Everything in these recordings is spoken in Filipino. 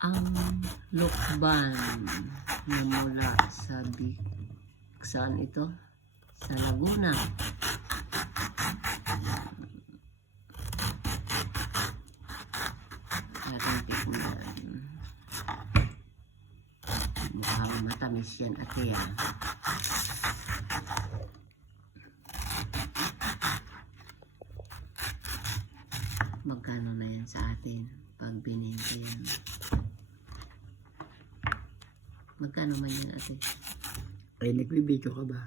ang lukban na mula sa Bic. Saan ito? Sa Laguna. Ating tikman. Mukhang matamis yan ate ah. Magkano na yan sa atin pag binenta yan? Magkano man yan ate? Ay, nagbibideo ka ba?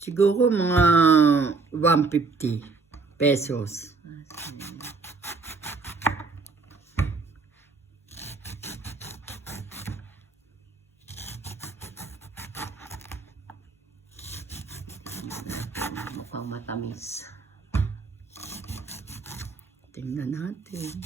Siguro mga 150 pesos. Ah, sige. Mukhang matamis. Tingnan natin.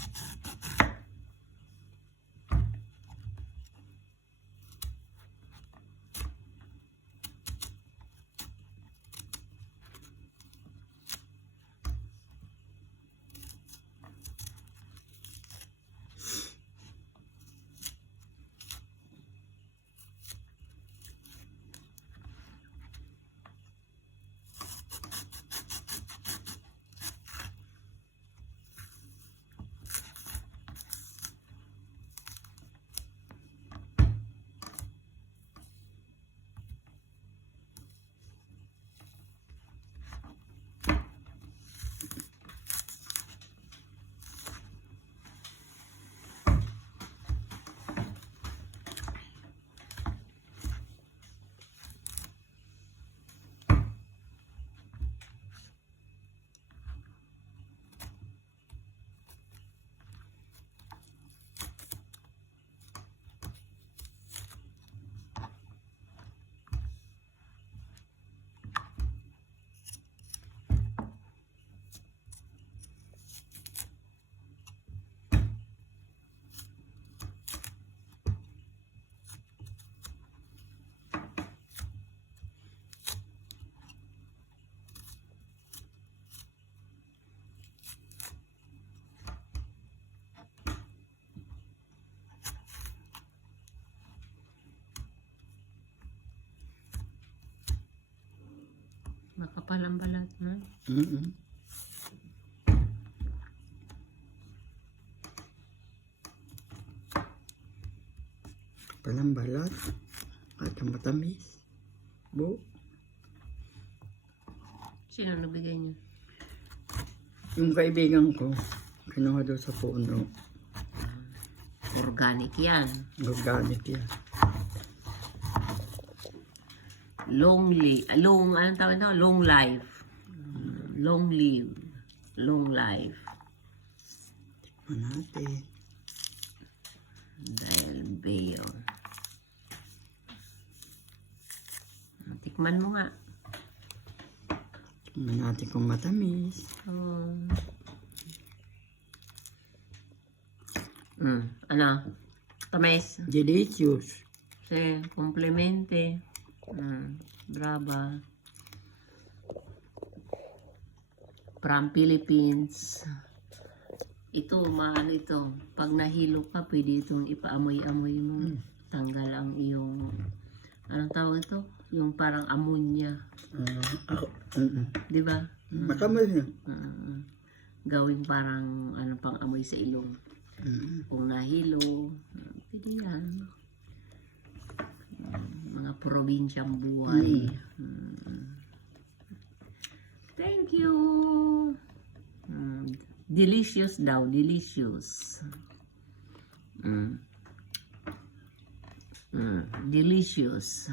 Makapal ang balat na. Mm-mm. Palang balat at ang matamis. Bo, Sino nabigay niyo? yung kaibigan ko, kinuha daw sa puno. Organic yan. Organic yan. Long live. Long, anong tawag ito? Long life. Long live. Long life. Tikman natin. Dahil bayo. Tikman mo nga. Tikman natin kung matamis. Oh. Mm, ano? Tamis. Delicious. Sí, complemente. Mm, brava. From Philippines. Ito, mahal ito. Pag nahilo ka, pwede itong ipaamoy-amoy mo. Mm. Tanggal ang iyong, anong tawag ito? Yung parang ammonia. Ah, ako, mm-mm. Di ba? Matamis yun. Mm. Gawing parang ano pang amoy sa ilong. Mm. Kung nahilo, pwede yan. Mm, probinsyang buhay. Mm. Thank you. Mm, Delicious daw, delicious. Mm. Mm, delicious.